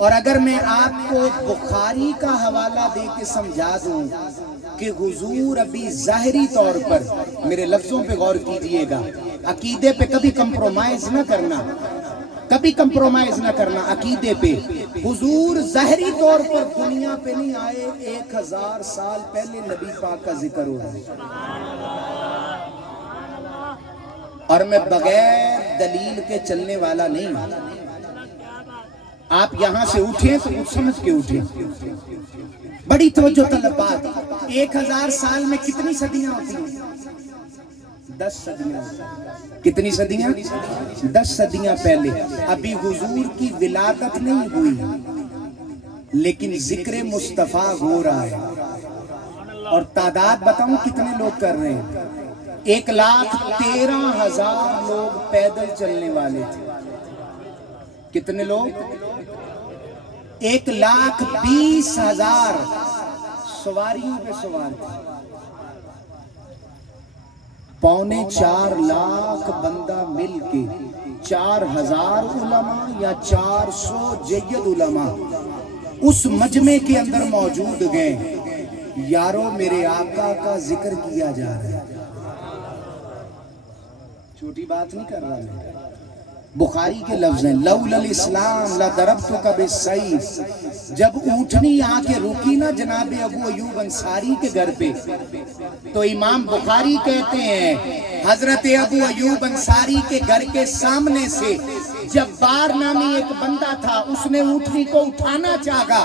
اور اگر میں آپ کو بخاری کا حوالہ دے کے سمجھا دوں کہ حضور ابھی ظاہری طور پر، میرے لفظوں پہ غور کیجئے گا، عقیدے پہ کبھی کمپرومائز نہ کرنا، کبھی کمپرومائز نہ کرنا عقیدے پہ، حضور ظاہری طور پر دنیا پہ نہیں آئے، 1000 سال پہلے نبی پاک کا ذکر ہو رہا ہے، اور میں بغیر دلیل کے چلنے والا نہیں ہوں۔ آپ یہاں سے اٹھیں تو کچھ سمجھ کے اٹھیں، بڑی توجہ طلب بات۔ 1000 سال میں کتنی صدیاں ہوتی ہیں؟ 10 صدیاں۔ کتنی صدیاں؟ 10 صدیاں پہلے۔ ابھی حضور کی ولادت نہیں ہوئی لیکن ذکر مصطفیٰ ہو رہا ہے، اور تعداد بتاؤں کتنے لوگ کر رہے ہیں؟ 1,13,000 لوگ پیدل چلنے والے تھے۔ کتنے لوگ؟ 1,20,000 سواریوں پہ سوار تھے۔ 3.25 لاکھ بندہ مل کے 4,000 علماء یا 400 جید علماء اس مجمع کے اندر موجود گئے۔ یارو میرے آقا کا ذکر کیا جا رہا ہے، چھوٹی بات نہیں کر رہا میں۔ بخاری کے لفظ ہیں، لولا الاسلام لضربتک بالسیف۔ جب اونٹنی آ کے رکی نا جناب ابو ایوب انصاری کے گھر پہ، تو امام بخاری کہتے ہیں حضرت ابو ایوب انصاری کے گھر کے سامنے سے جبار نامی ایک بندہ تھا، اس نے اونٹنی کو اٹھانا چاہا،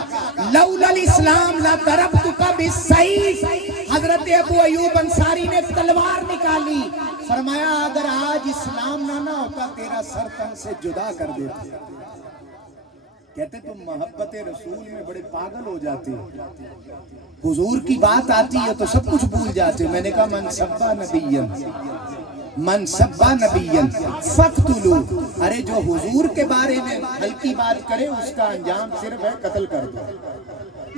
لولا الاسلام لضربتک بالسیف۔ حضرت ابو ایوب انصاری نے تلوار نکالی، فرمایا اگر آج اسلام نہ ہوتا تیرا سر تن سے جدا کر دیتا۔ کہتے تم محبت رسول میں بڑے پاگل ہو جاتے ہو، حضور کی بات آتی ہے تو سب کچھ بھول جاتے ہو۔ میں نے کہا من سبا نبیًا فاقتلوا۔ ارے جو حضور کے بارے میں ہلکی بات کرے اس کا انجام صرف ہے قتل کر دو۔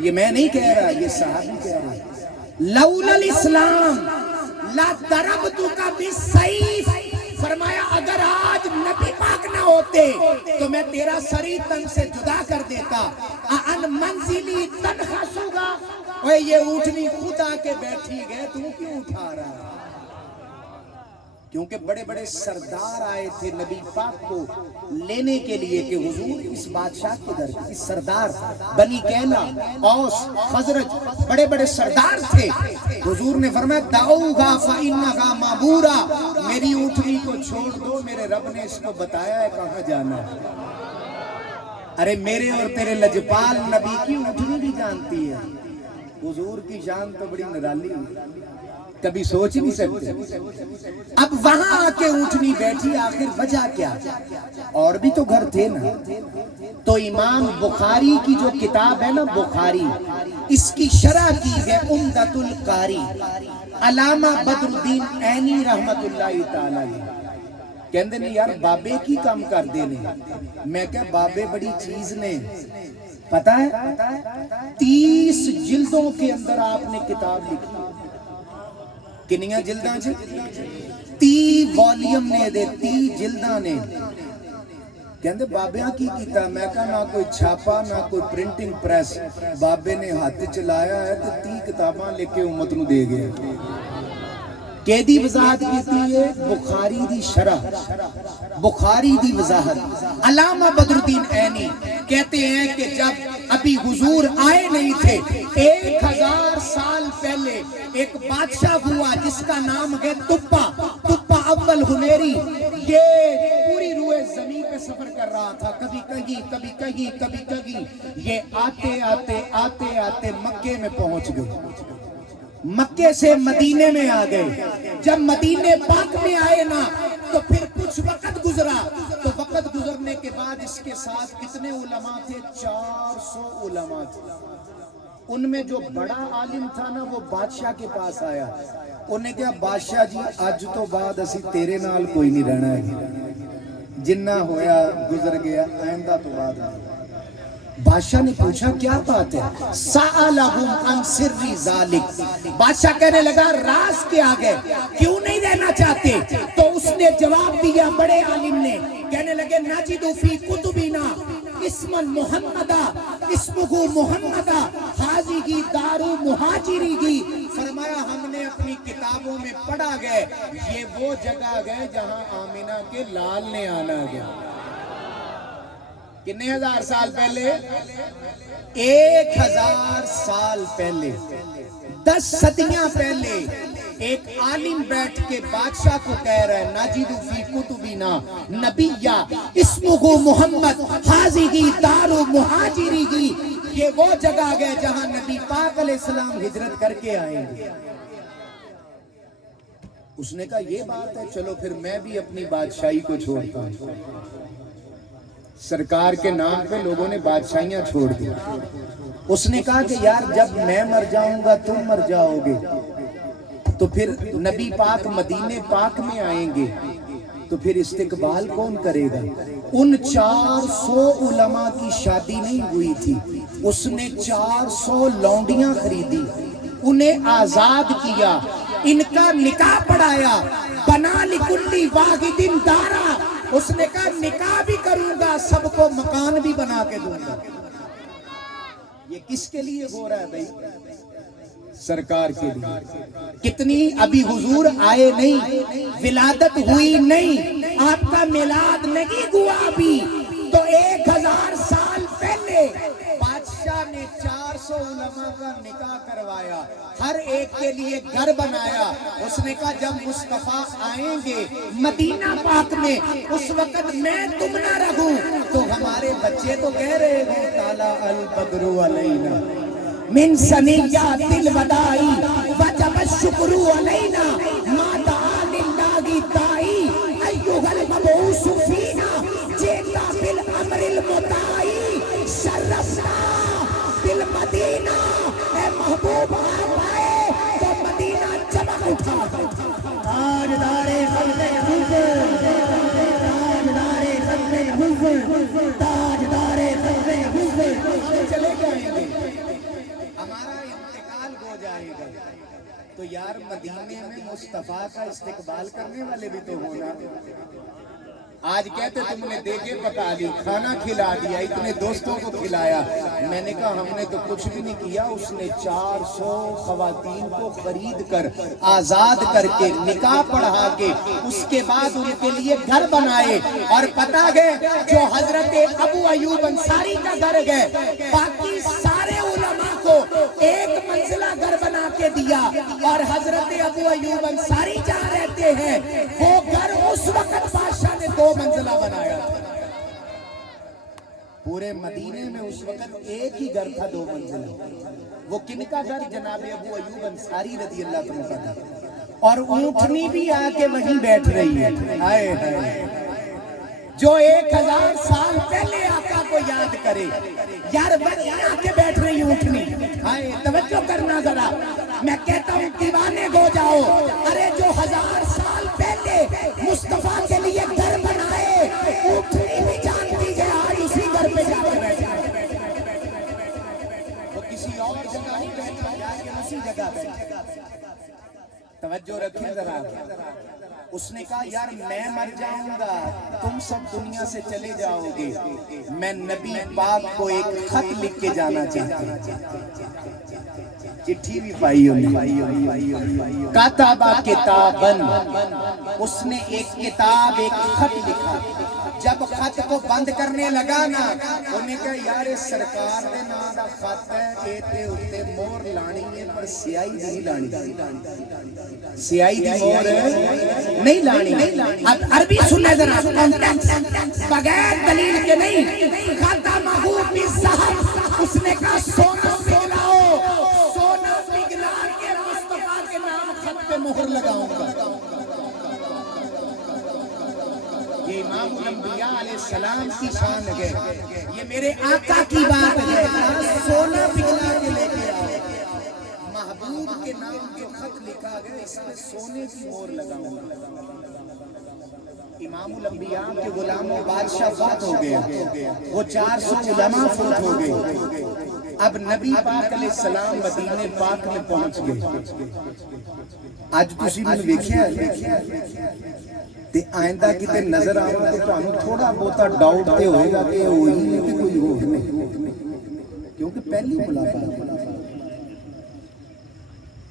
یہ میں نہیں کہہ رہا، یہ صحابی کہہ رہا ہے۔ لولا الاسلام لضربتک بالسیف۔ فرمایا اگر آج نبی پاک نہ ہوتے تو میں تیرا سری تن سے جدا کر دیتا۔ ان منزلی تنخسوگا۔ اوے یہ اونٹنی خود آ کے بیٹھی گئے، تم کیوں اٹھا رہا ہے؟ کیونکہ بڑے بڑے سردار آئے تھے نبی پاک کو لینے کے لیے کہ حضور اس بادشاہ کے گھر، اس سردار بنی کیلا، اوس، خزرج، بڑے بڑے سردار تھے۔ حضور نے فرمایا دعوگا فإنہا معبورا، میری اونٹنی کو چھوڑ دو، میرے رب نے اس کو بتایا ہے کہاں جانا ہے۔ ارے میرے اور تیرے لجپال نبی کی اونٹنی بھی جانتی ہے۔ حضور کی شان تو بڑی نرالی ہے، کبھی سوچ ہی نہیں سکتے۔ اب وہاں آ کے اونٹنی بیٹھی، آخر وجہ کیا؟ اور بھی تو گھر تھے نا۔ تو امام بخاری کی جو کتاب ہے نا بخاری، اس کی شرح کی ہے عمدۃ القاری، علامہ بدر الدین عینی رحمت اللہ تعالی۔ کہندے نے یار بابے کی کام کر دینے، میں کہا بابے بڑی چیز نے، پتہ ہے 30 جلدوں کے اندر آپ نے کتاب لکھی۔ کنیاں جلداں چھے؟ 30 والیوم نے دے، 30 جلداں نے۔ کہندے بابیاں کی کیتا؟ میں کہا نہ کوئی چھاپا نہ کوئی پرنٹنگ پریس، بابے نے ہاتھ چلایا ہے تو 30 کتاباں لے کے امت نو دے گئے۔ کیدی وضاحت کیتی ہے؟ بخاری دی شرح، بخاری دی وضاحت۔ علامہ بدر الدین عینی کہتے ہیں کہ جب ابھی حضور آئے نہیں تھے، 1000 سال پہلے ایک بادشاہ ہوا جس کا نام ہے تپا اول ہنیری۔ یہ پوری روئے زمین پہ سفر کر رہا تھا، کبھی کہیں کبھی کہیں کبھی کہیں۔ یہ آتے آتے آتے آتے مکے میں پہنچ گئے، مکے سے مدینے میں آ گئے۔ جب مدینے پاک میں آئے نا تو پھر کچھ وقت گزرا، تو وقت گزرنے کے بعد اس کے ساتھ کتنے علماء تھے؟ 400 علماء تھے۔ ان میں جو بڑا عالم تھا نا وہ بادشاہ کے پاس آیا، انہیں کہا بادشاہ جی آج تو بعد اسی تیرے نال کوئی نہیں رہنا ہے، جنہ ہویا گزر گیا، آئندہ تو بعد آئے۔ بادشاہ نے پوچھا کیا بات ہے؟ سألہم عن سر ذالک۔ بادشاہ کہنے لگا راز کیا ہے، کیوں نہیں رہنا چاہتے؟ تو اس نے جواب دیا بڑے عالم نے، کہنے لگے نجد فی کتبنا اسم محمدہ اسمہ محمدہ حاضی کی دارو مہاجری کی. فرمایا ہم نے اپنی کتابوں میں پڑھا گئے یہ وہ جگہ گئے جہاں آمینہ کے لال نے آنا گیا. کتنے ہزار سال پہلے؟ 1000 سال پہلے، 10 صدیاں پہلے ایک عالم بیٹھ کے بادشاہ کو کہہ رہا ہے ناجد فی کتبنا نبیہ اسمہ محمد حاضی دار مہاجری کی. یہ وہ جگہ گئے جہاں نبی پاک علیہ السلام ہجرت کر کے آئیں گے. اس نے کہا یہ بات ہے، چلو پھر میں بھی اپنی بادشاہی کو چھوڑتا ہوں. سرکار کے نام پہ لوگوں نے بادشاہیاں چھوڑ دی. اس نے کہا کہ یار جب میں مر جاؤں گا تم مر جاؤ گے تو پھر نبی پاک مدینے پاک میں آئیں گے تو پھر استقبال کون کرے گا؟ ان 400 علماء کی شادی نہیں ہوئی تھی، اس نے 400 لونڈیاں خریدی، انہیں آزاد کیا، ان کا نکاح پڑھایا. بنا لکلی واحد دارا، اس نے کہا نکاح بھی کروں گا سب کو مکان بھی بنا کے دوں گا. یہ کس کے لیے ہو رہا ہے بھائی؟ سرکار کے لیے. کتنی ابھی حضور آئے نہیں، ولادت ہوئی نہیں، آپ کا میلاد نہیں ہوا ابھی، تو 1000 سال پہلے بادشاہ نے 400 علماء کا نکاح کروایا، ہر ایک کے لیے گھر بنایا. اس نے کہا جب مصطفیٰ آئیں گے مدینہ پاک میں اس وقت میں تم نہ رہوں تو ہمارے بچے تو کہہ رہے ہیں طالع البدر علینا من ثنیات الوداعی وجب الشکر علینا ما دعا للہ داعی ایھا المبعوث فینا جئت بالامر المطاعی شرفنا بالمدینہ. اے محبوب آپ آئے تو مدینہ چمک اٹھا. تاجدار خلق حضور، تاجدار خلق حضور، تاجدار خلق حضور. چلے جائیں گے، ہمارا انتقال ہو جائے گا تو یار مدینے میں مصطفیٰ کا استقبال کرنے والے بھی تو ہونا. آج کہتے تم نے دیگے پکا لی، کھانا کھلا دیا، اتنے دوستوں کو کھلایا. میں نے کہا ہم نے تو کچھ بھی نہیں کیا. اس نے 400 خواتین کو خرید کر آزاد کر کے نکاح پڑھا کے اس کے بعد ان کے لیے گھر بنائے. اور پتہ گئے جو حضرت ابو ایوب انصاری کا گھر گئے باقی سارے علماء کو ایک منزلہ گھر بنا کے دیا، اور حضرت ابو ایوب انصاری جہاں رہتے ہیں وہ گھر اس وقت بادشاہ نے 2 منزلہ بنایا. پورے مدینے میں اس وقت ایک ہی گھر تھا 2 منزلہ. وہ کن کا گھر؟ جناب ابو ایوب انصاری رضی اللہ عنہ. اور اونٹنی بھی آ کے وہیں بیٹھ رہی ہے. ہائے ہائے، جو 1000 سال پہلے آقا کو یاد کرے یار وہیں آ کے بیٹھ رہی اونٹنی. ہائے توجہ کرنا ذرا، میں کہتا ہوں دیوانے ہو جاؤ. ارے جو 1000 سال پہلے مصطفیٰ کے لیے گھر بنائے اونٹنی بھی جانتی ہے آج اسی گھر پہ جا کے بیٹھا ہے. وہ کسی اور جگہ نہیں بیٹھا، جا کے اسی جگہ بیٹھا. توجہ رکھیں ذرا. اس نے کہا یار میں مر جاؤں گا تم سب دنیا سے چلے جاؤ گے، میں نبی پاک کو ایک خط لکھ کے جانا چاہتا ہوں. چٹھی بھی پائی ہوئی. کاتبہ کتابن، اس نے ایک کتاب ایک خط لکھا. جب خط کو بند کرنے لگا نا انہیں کہا یار سرکار دے نام دا خط ہے اے تے اتے مور لانی ہے پر سیائی نہیں لانی، سیائی دی مور نہیں لانی. اب عربی سننے ذرا کانٹیکس بغیر دلیل کے نہیں. خاتمہ بالذہب، اس نے کہا سونا پگھلاؤ، سونا پگھلا کے مصطفیٰ کے نام خط پہ مہر لگاؤں گا. یہ امام الانبیاء علیہ السلام کی شان ہے، یہ میرے آقا کی بات ہے. سونا پگھلا کے لے کے آؤ. محبوب کے نام جو خط لکھا گیا اس میں سونے کی مہر لگاؤں گا. امام الانبیاء کے غلام و بادشاہ فوت ہو گئے، وہ 400 علماء فوت ہو گئے. اب نبی پاک علیہ السلام مدینے پاک میں پہنچ گئے. آج تسی میں دیکھیا تے آئندہ کتے نظر آوا تے تانوں تھوڑا بہتا ڈاؤٹ تے ہوئے گا کہ وہی ہے کہ کوئی اور نہیں، کیونکہ پہلی ملاقات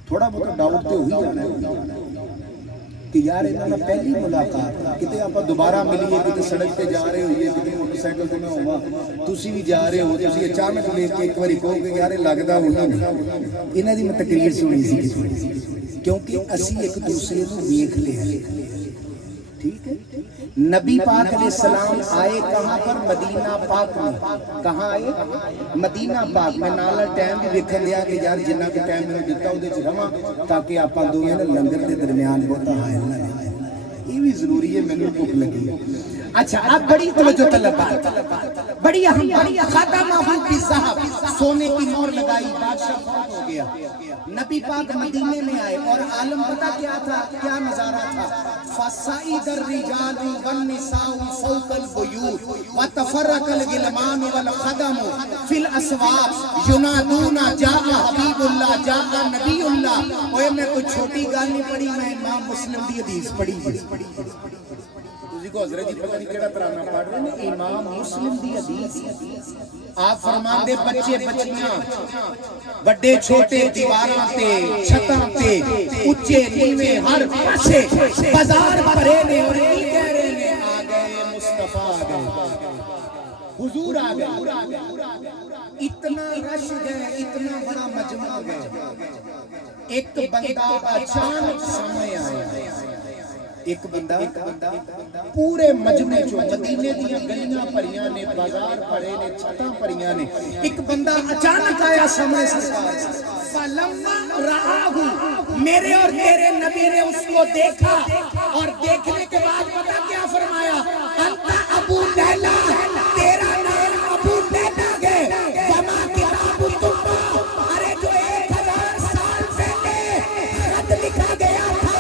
تھوڑا بہتا ڈاؤٹ تے ہوئی جانا ہے کہ یار انہاں نال پہلی ملاقات کتے آپا دوبارہ ملیے، کتے سڑک تے جا رہے ہوئیے، کتے موٹر سائیکل تے میں ہوا تسی بھی جا رہے ہو، تسی اچانک دیکھ کے ایک باری کہو کہ یار لگدا ہونا نہیں، انہاں دی میں تقریر سنی سی کیونکہ اسی ایک دوسرے کو دیکھ لیا ہے، ٹھیک ہے۔ نبی پاک علیہ السلام آئے کہاں پر؟ مدینہ پاک میں۔ کہاں آئے؟ مدینہ پاک میں۔ نالا ٹائم بھی دیکھن دیا کہ یار جنہ کے ٹائم میں دیتا ہوں دے رہا تاکہ آپ دوویں نے لنگر دے درمیان بہتا حائل نہ رہے، یہ بھی ضروری ہے، میں نے بھوک لگی۔ اچھا اب بڑی توجہ طلب بات، بڑی اہم بات، خاتمہ بالذہب، سونے کی مہر لگائی، بادشاہ فوت ہو گیا، نبی پاک مدینے میں آئے اور عالم پتہ کیا تھا، کیا نظارہ تھا؟ فَصَعِدَ الرِّجَالُ وَالنِّسَاءُ فَوْقَ الْبُيُوتِ وَتَفَرَّقَ الْغِلْمَانُ وَالْخَدَمُ فِي الْأَسْوَاقِ يُنَادُونَ جَاءَ حبیب اللہ جاء نبی اللہ۔ اوے میں کوئی چھوٹی گل نہیں پڑھی، میں امام مسلم دی حدیث پڑھی ہے۔ تسی کو حضرت جی پتہ نہیں کیڑا ترانہ پڑھ رہے ہیں، امام مسلم دی حدیث۔ آپ فرماندے بچے بچیاں بڑے چھوٹے دیواراں تے چھتاں تے اونچے نیویں ہر پاسے بازار بھرے نے اور کی کہہ رہے نے آ گئے مصطفیٰ آ گئے، حضور آ گئے، اتنا رش گئے، اتنا بڑا مجمع گئے، ایک بندہ اچانک سامنے آیا، ایک بندہ پورے مجمع چو مدینے دیاں گلیاں پریاں نے، بازار پڑے نے، چھتاں پریاں نے، ایک بندہ اچانک آیا سامنے سرکار، فَلَمَّا رَآهُ، میرے اور تیرے نبی نے اس کو دیکھا اور دیکھنے کے بعد پتہ کیا فرمایا؟ انت ابو لیلہ، تیرا نام ابو لیلہ ہے، وما کتاب تما، ارے جو 1000 سال پہلے خط لکھا گیا تھا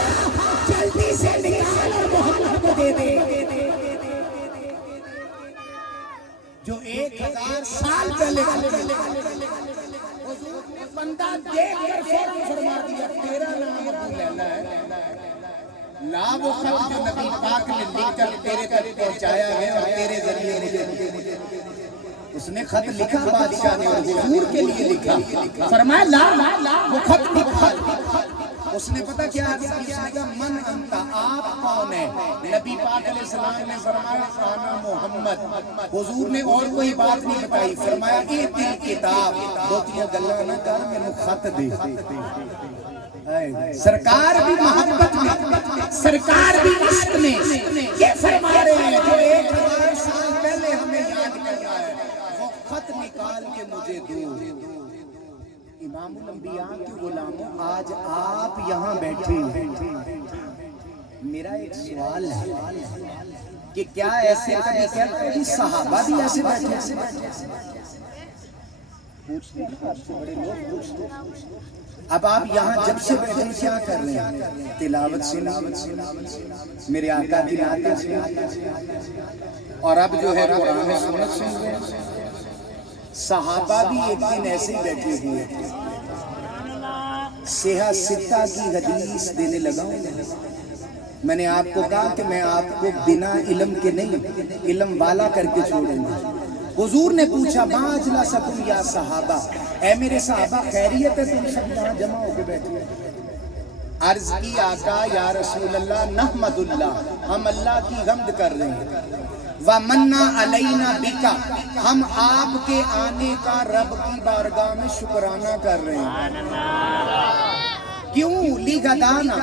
جلدی سے نکال اور محمد کو دے دے، جو 1000 سال پہلے حضور نے بندہ دیکھ کر فوراً فرما دیا تیرا نام ابو لیلہ ہے، لا وہ خط جو نبی پاک نے لکھ کر تیرے تک پہنچایا ہے اور تیرے ذریعے مجھے، اس نے خط لکھا بادشاہ نے اور حضور کے لیے لکھا، فرمایا لا وہ خط نکال، اس نے پتہ کیا حدیث کی، اس نے کہا من انتا، آپ کون ہے؟ نبی پاک علیہ السلام نے فرمایا انا محمد، حضور نے اور کوئی بات نہیں بتائی، فرمایا ایتی کتاب، دوتیاں گلاں نہ کر میں خط دے، سرکار بھی محبت میں، سرکار بھی عشق میں یہ فرما رہے ہیں جو 1000 سال پہلے ہمیں یاد کر رہا ہے، وہ خط نکال کے مجھے دو۔ امام الانبیاء کے غلاموں، آج آپ یہاں بیٹھے ہیں، میرا ایک سوال ہے کہ کیا ایسے کبھی کہتے ہیں صحابہ بھی ایسے بیٹھے ہیں؟ پوچھتے ہیں آپ سے بڑے لوگ پوچھتے ہیں۔ اب آپ یہاں جب سے بیٹھے کیا کر رہے ہیں؟ تلاوت سنی، میرے آقا کی نعتیں سنی، اور اب جو ہے قرآن سنت سن رہے ہیں۔ صحابہ بھی ایک دن ایسے ہی بیٹھے ہوئے تھے، سیاہ ستہ کی حدیث دینے لگا ہوں، میں نے آپ کو کہا کہ میں آپ کو بنا علم کے نہیں، علم والا کر کے چھوڑوں گا۔ حضور نے پوچھا ما اجلسکم یا صحابہ، اے میرے صحابہ خیریت ہے تم سب یہاں جمع ہو کے بیٹھے؟ عرض کی آقا یا رسول اللہ نحمد اللہ، ہم اللہ کی حمد کر رہے ہیں، وَمَنَّا عَلَيْنَا بِكَ، ہم آپ کے آنے کا رب کی بارگاہ میں شکرانہ کر رہے ہیں۔ کیوں؟ لِغَدَانَا،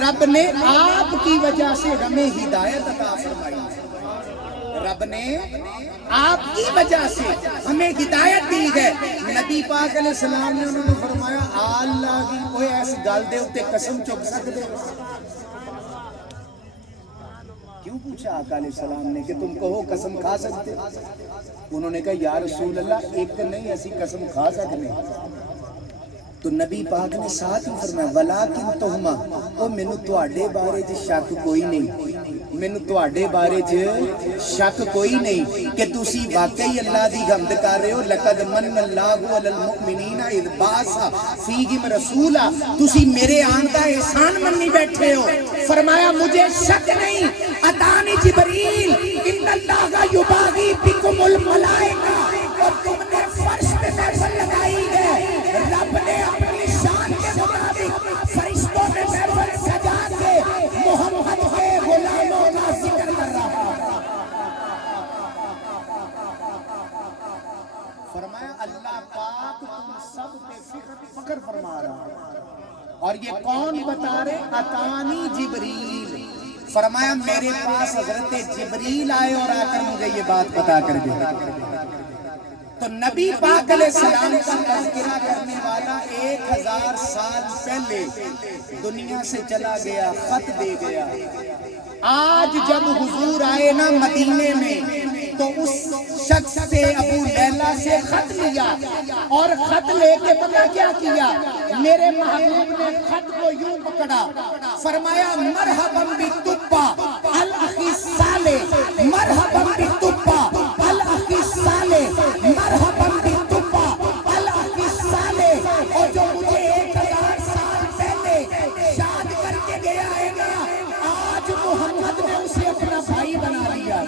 رب نے آپ کی وجہ سے ہمیں ہدایت عطا فرمائی، رب نے آپ کی وجہ سے ہمیں ہدایت دی ہے۔ نبی پاک علیہ السلام نے انہوں نے فرمایا اللہ کی کوئی ایسی گل دے اتے قسم چک سکتے ہو؟ کیوں پوچھا آقا علیہ السلام نے کہ تم کہو قسم کھا سکتے؟ انہوں نے کہا یا رسول اللہ ایک نہیں ایسی قسم کھا سکتے۔ تو نبی پاک نے ساتھ ہی فرمایا ولیکن تہما، او مینوں تواڈے بارے چ شک کوئی نہیں، ਮੈਨੂੰ ਤੁਹਾਡੇ ਬਾਰੇ 'ਚ ਸ਼ੱਕ ਕੋਈ ਨਹੀਂ ਕਿ ਤੁਸੀਂ ਵਾਕਈ ਅੱਲਾਹ ਦੀ ਹਮਦ ਕਰ ਰਹੇ ਹੋ। ਲਕਦ ਮੰਨ ਅੱਲਾਹੂ ਅਲਲ ਮੁਅਮਿਨੀਨਾ ਇਜ਼ ਬਾਸਾ ਫੀਹਿਮ ਰਸੂਲਾ, ਤੁਸੀਂ ਮੇਰੇ ਆਨ ਦਾ احسان منی بیٹھے ہو۔ فرمایا مجھے شک نہیں، اتانی جبریل ان اللہ یباغی بکم الملائکہ، اور تم نے فرش پہ محفل لگائی ہے، رب نے اپنی شان کے مطابق فرشتوں میں محفل سجا کے محمد کے غلاموں کا ذکر کر رہا ہے۔ فرمایا اللہ پاک تم سب پہ فخر فرما رہا ہے، اور یہ کون بتا رہے؟ اتانی جبریل، فرمایا میرے پاس حضرت جبریل آئے اور آ کر مجھے یہ بات بتا کر گئے۔ تو نبی پاک علیہ السلام کا تذکرہ کرنے والا 1000 سال پہلے دنیا سے چلا گیا، خط دے گیا۔ آج جب حضور آئے نا مدینے میں تو اس شخص سے ابو لیلہ سے خط لیا، اور خط لے کے پتہ کیا کیا؟ میرے محبوب نے خط کو یوں پکڑا، فرمایا مرحبا بالتبا الاخی الصالح، مرحبا بالتبا الاخی الصالح، مرحبا بالتبا الاخی الصالح۔ اور جو مجھے 1000 سال پہلے شاد کر کے گیا ہے نا، آج محمد نے اسے اپنا بھائی بنا لیا۔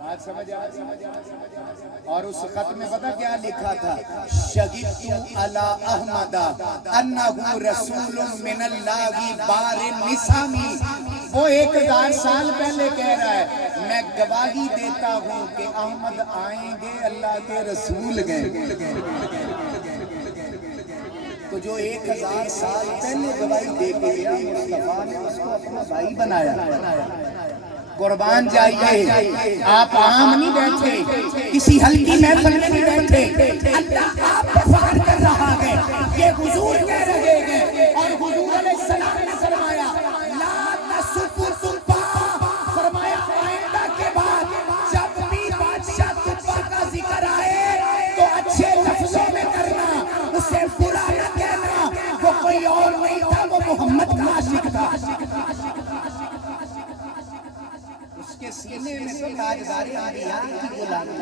بات سمجھ آ؟ اور اس خط میں پتہ کیا لکھا تھا؟ شہدت علی احمد انہ رسول من اللہ بار نسامی۔ وہ 1000 سال پہلے کہہ رہا ہے میں گواہی دیتا ہوں کہ احمد آئیں گے، اللہ کے رسول گئے۔ تو جو 1000 سال پہلے گواہی دے کے گیا، مصطفیٰ نے اس کو اپنا بھائی بنایا۔ قربان جائیے، آپ عام نہیں بیٹھے، کسی ہلکی محفل میں نہیں بیٹھے، اللہ آپ پہ فخر کر رہا ہے، یہ حضور کہہ رہے ہیں۔ اور حضور علیہ السلام نے فرمایا لا تسبوا تبا، فرمایا آئندہ کے بعد جب بھی بادشاہ تبا کا ذکر آئے تو اچھے لفظوں میں کرنا، اسے برا نہ کہنا، وہ کوئی اور نہیں تھا، وہ محمد کا عاشق تھا۔ اس کے سینے میں تو تاجدار انبیاء کی غلامی۔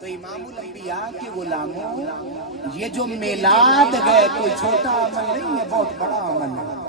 تو امام الانبیاء کے غلاموں، یہ جو میلاد ہے کوئی چھوٹا عمل نہیں ہے، بہت بڑا عمل ہے۔